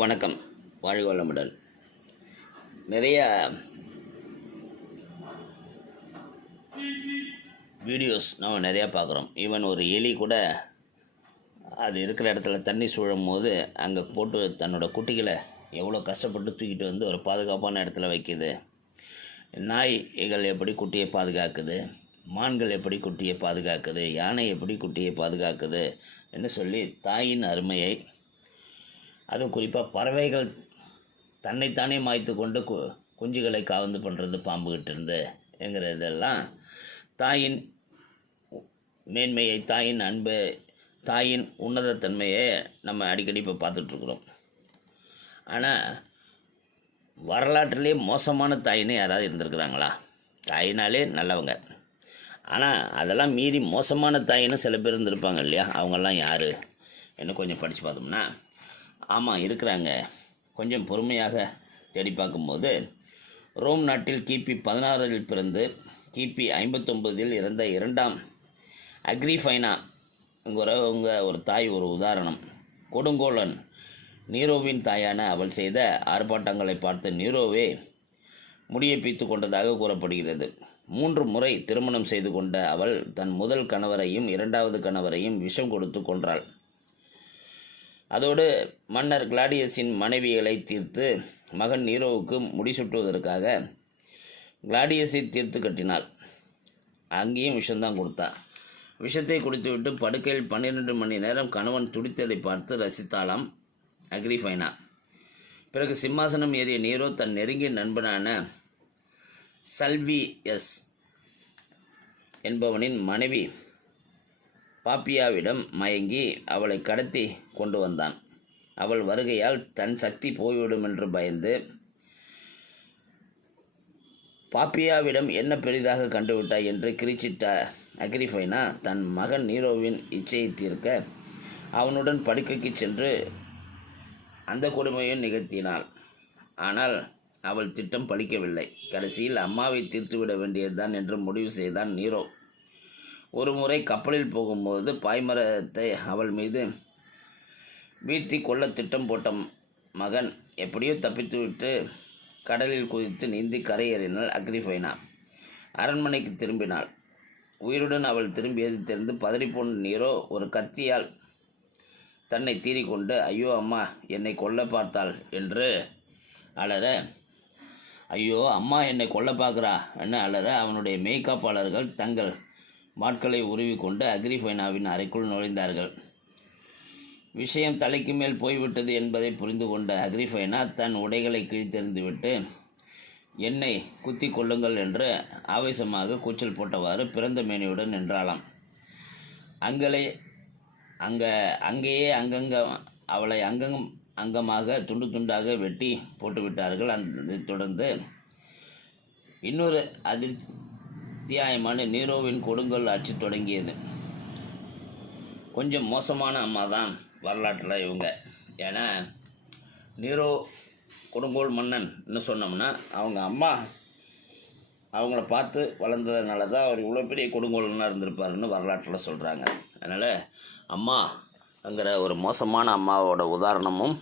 வணக்கம். வாழ்க வளமுடன். நிறைய வீடியோஸ் நம்ம நிறையா பார்க்குறோம். ஈவன் ஒரு எலி கூட அது இருக்கிற இடத்துல தண்ணி சூழும் போது அங்கே போட்டு தன்னோட குட்டிகளை எவ்வளோ கஷ்டப்பட்டு தூக்கிட்டு வந்து ஒரு பாதுகாப்பான இடத்துல வைக்குது. நாய்கள் எப்படி குட்டியை பாதுகாக்குது? மான்கள் எப்படி குட்டியை பாதுகாக்குது? யானை எப்படி குட்டியை பாதுகாக்குது? என்று சொல்லி தாயின் அருமையை அதுவும் குறிப்பாக பறவைகள் தன்னைத்தானே மாய்த்து கொண்டு கு குஞ்சுகளை காவந்து பண்ணுறது பாம்புகிட்டு இருந்து என்கிறதெல்லாம் தாயின் மேன்மையை தாயின் அன்பு தாயின் உன்னதத்தன்மையை நம்ம அடிக்கடி இப்போ பார்த்துட்ருக்குறோம். ஆனால் வரலாற்றிலே மோசமான தாயின்னு யாராவது இருந்திருக்கிறாங்களா? தாயினாலே நல்லவங்க. ஆனால் அதெல்லாம் மீறி மோசமான தாயின்னு சில பேர் இருந்திருப்பாங்க இல்லையா? அவங்கெல்லாம் யார்? என்ன கொஞ்சம் படித்து பார்த்தோம்னா ஆமாம் இருக்கிறாங்க. கொஞ்சம் பொறுமையாக தேடி பார்க்கும்போது ரோம் நாட்டில் கிபி பதினாறில் பிறந்து கிபி ஐம்பத்தொம்பதில் இறந்த இரண்டாம் அக்ரிஃபைனாங்கிறவங்க ஒரு தாய் ஒரு உதாரணம். கொடுங்கோலன் நீரோவின் தாயான அவள் செய்த ஆர்ப்பாட்டங்களை பார்த்து நீரோவே முடியை பீத்து கொண்டதாக கூறப்படுகிறது. மூன்று முறை திருமணம் செய்து கொண்ட அவள் தன் முதல் கணவரையும் இரண்டாவது கணவரையும் விஷம் கொடுத்து கொன்றாள். அதோடு மன்னர் கிளாடியஸின் மனைவிகளை தீர்த்து மகன் நீரோவுக்கு முடிசூட்டுவதற்காக கிளாடியஸை தீர்த்து கட்டினாள். அங்கேயும் விஷம்தான் கொடுத்தா. விஷத்தை குடித்துவிட்டு படுக்கையில் பன்னிரெண்டு மணி நேரம் கணவன் துடித்ததை பார்த்து ரசித்தாளாம் அக்ரிஃபைனா. பிறகு சிம்மாசனம் ஏறிய நீரோ தன் நெருங்கிய நண்பனான சல்வியஸ் என்பவனின் மனைவி பாப்பியாவிடம் மயங்கி அவளை கடத்தி கொண்டு வந்தான். அவள் வருகையால் தன் சக்தி போய்விடும் என்று பயந்து பாப்பியாவிடம் என்ன பெரிதாக கண்டுவிட்டாய் என்று கிரிச்சிட்ட அக்ரிஃபைனா தன் மகன் நீரோவின் இச்சையை தீர்க்க அவனுடன் படுக்கைக்கு சென்று அந்த கொடுமையும் நிகழ்த்தினாள். ஆனால் அவள் திட்டம் பலிக்கவில்லை. கடைசியில் அம்மாவை தீர்த்துவிட வேண்டியதுதான் என்று முடிவு செய்தான் நீரோ. ஒரு முறை கப்பலில் போகும்போது பாய்மரத்தை அவள் மீது வீழ்த்தி கொள்ள திட்டம் போட்ட மகன் எப்படியோ தப்பித்துவிட்டு கடலில் குதித்து நீந்தி கரையேறினாள் அக்ரிஃபைனா அரண்மனைக்கு திரும்பினாள். உயிருடன் அவள் திரும்பியது தெரிந்து பதறிப்போன நீரோ ஒரு கத்தியால் தன்னை தீறிக்கொண்டு ஐயோ அம்மா என்னை கொல்ல பார்த்தாள் என்று அலற ஐயோ அம்மா என்னை கொல்ல பார்க்குறா என்று அலற அவனுடைய மேய்காப்பாளர்கள் தங்கள் மாட்களை உருவிக்கொண்டு அக்ரிஃபைனாவின் அறைக்குள் நுழைந்தார்கள். விஷயம் தலைக்கு மேல் போய்விட்டது என்பதை புரிந்து கொண்ட அக்ரிஃபைனா தன் உடைகளை கிழித்தெறிந்துவிட்டு என்னை குத்தி கொள்ளுங்கள் என்று ஆவேசமாக கூச்சல் போட்டவாறு பிறந்த மேனியுடன் நின்றாளாம். அங்களை அங்கே அங்கேயே அங்கங்க அவளை அங்கம் அங்கமாக துண்டு துண்டாக வெட்டி போட்டுவிட்டார்கள். அந்த தொடர்ந்து இன்னொரு அதிர் அத்தியாயமான நீரோவின் கொடுங்கோல் ஆட்சி தொடங்கியது. கொஞ்சம் மோசமான அம்மா தான் வரலாற்றில் இவங்க. ஏன்னா நீரோ கொடுங்கோல் மன்னன் சொன்னோம்னா அவங்க அம்மா அவங்கள பார்த்து வளர்ந்ததுனால தான் அவர் இவ்வளோ பெரிய கொடுங்கோலனாக இருந்திருப்பாருன்னு வரலாற்றில் சொல்கிறாங்க அதனால் அம்மாங்கிற ஒரு மோசமான அம்மாவோட உதாரணமும்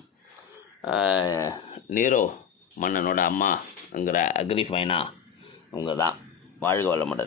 நீரோ மன்னனோட அம்மாங்கிற அக்ரிஃபைனா அவங்க தான் வாழ்க வளமுடன்.